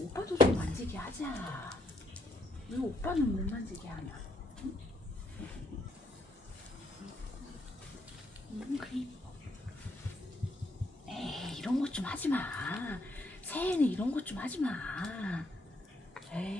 오빠도 좀 만지게 하자. 왜 오빠는 못 만지게 하나? 응? 에이, 이런 것 좀 하지 마. 새해는 이런 것 좀 하지 마. 에이.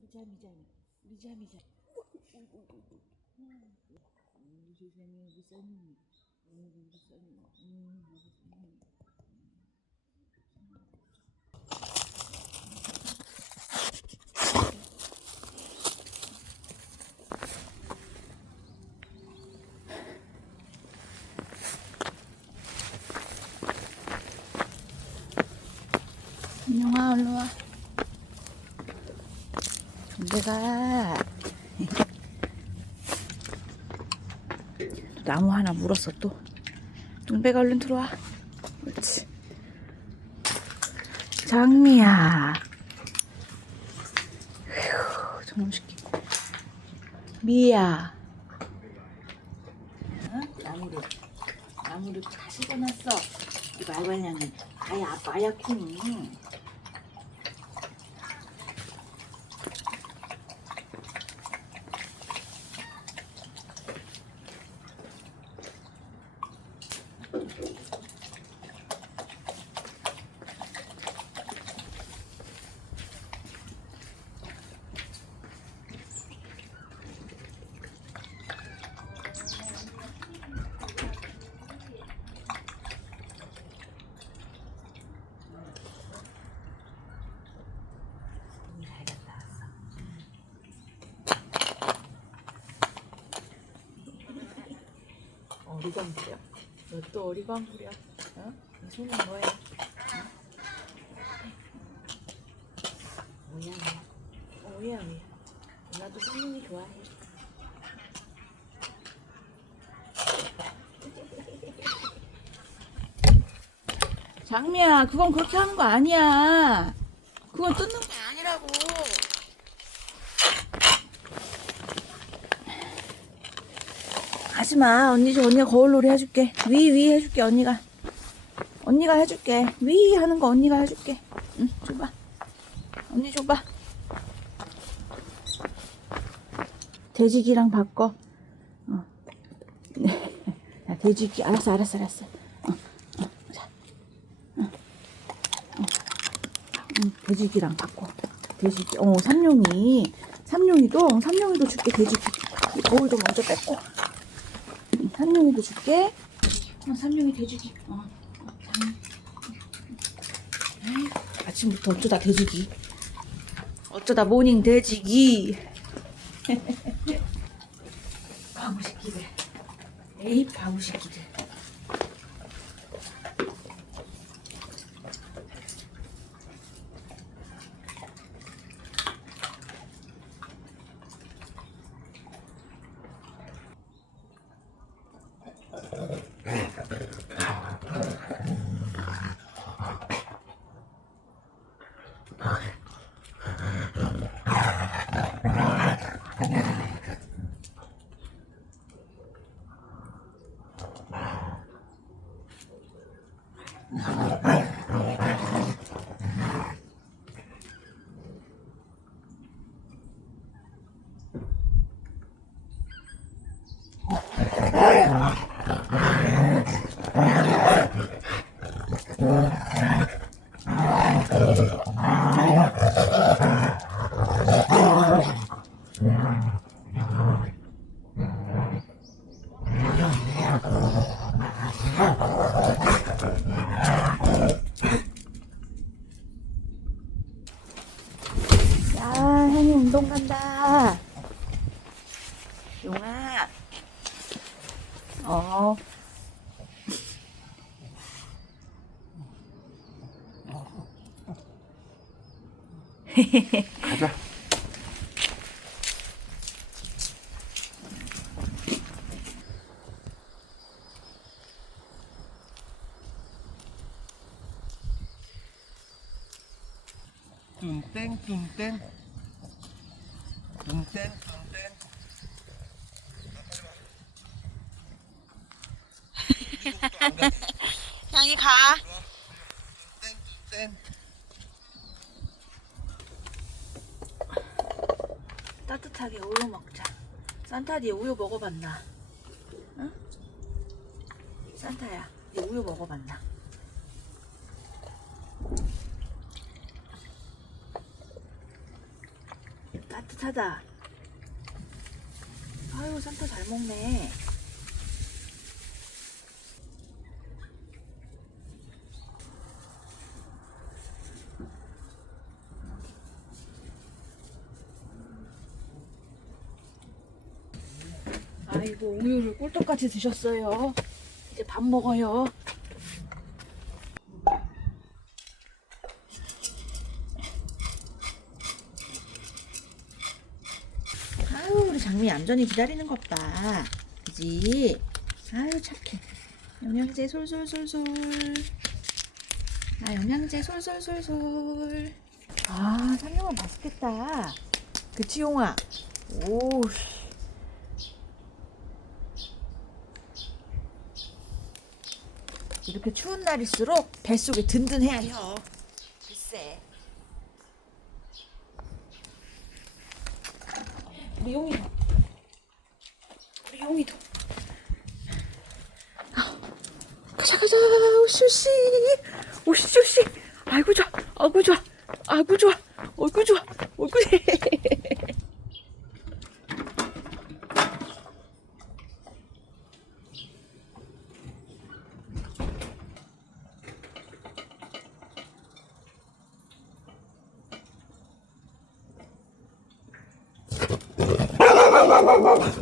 Bijami, Berjana-jana. Berjana-jana. Berjana-jana. Berjana-jana. Nyawa luah. 내가 나무 하나 물었어 또. 뚱배가 얼른 들어와. 그렇지. 장미야. 휴, 새끼. 미야. 어? 나무를 나무를 다 심어놨어. 이 아예 아빠야 쿵. 어리광 부려. 너 또 어리광 부려. 어? 이 손은 뭐야? 어? 뭐야, 뭐야? 나도 선민이 좋아해. 장미야, 그건 그렇게 하는 거 아니야. 그건 뜯는 게아니라고. 하지 마. 언니 좀 언니가 거울놀이 해줄게. 위, 위 해줄게, 언니가. 언니가 해줄게. 위 하는 거 언니가 해줄게. 응, 줘봐. 언니 줘봐. 돼지기랑 바꿔. 어. 야, 돼지기. 알았어, 알았어, 알았어. 어, 어, 자. 어, 어. 응, 돼지기랑 바꿔. 돼지기. 어, 삼룡이. 삼룡이도, 삼룡이도 줄게, 돼지기. 이 거울도 먼저 뺐고. 응, 삼룡이도 줄게. 어, 삼룡이 돼지기. 어. 에이, 아침부터 어쩌다 돼지기. 어쩌다 모닝 돼지기. 바보 새끼들. 에이, 바보 새끼들. 어. 가자. 뚠땡 뚠땡 뚠땡 뚠 땡 형이 가. 따뜻하게 우유 먹자. 산타디 우유 먹어봤나? 응? 산타야, 이 우유 먹어봤나? 따뜻하다. 아유, 산타 잘 먹네. 아이고, 우유를 꿀떡같이 드셨어요. 이제 밥 먹어요. 아유, 우리 장미 얌전히 기다리는 것 봐. 그지? 아유, 착해. 영양제 솔솔솔솔. 아, 영양제 솔솔솔솔. 아, 삼룡아 맛있겠다. 그치, 용아? 오, 이렇게 추운 날일수록 뱃속이 든든해야 해요. 글쎄. 우리 용이도. 우리 용이도. 아, 가자 가자 우슈씨 우슈씨 아이고 좋아 아이고 좋아 아이고 좋아 아이고 좋아 아이고 Ha ha ha ha ha ha!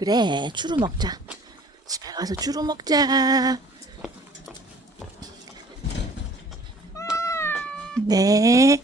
그래 추루 먹자. 집에 가서 추루 먹자. 네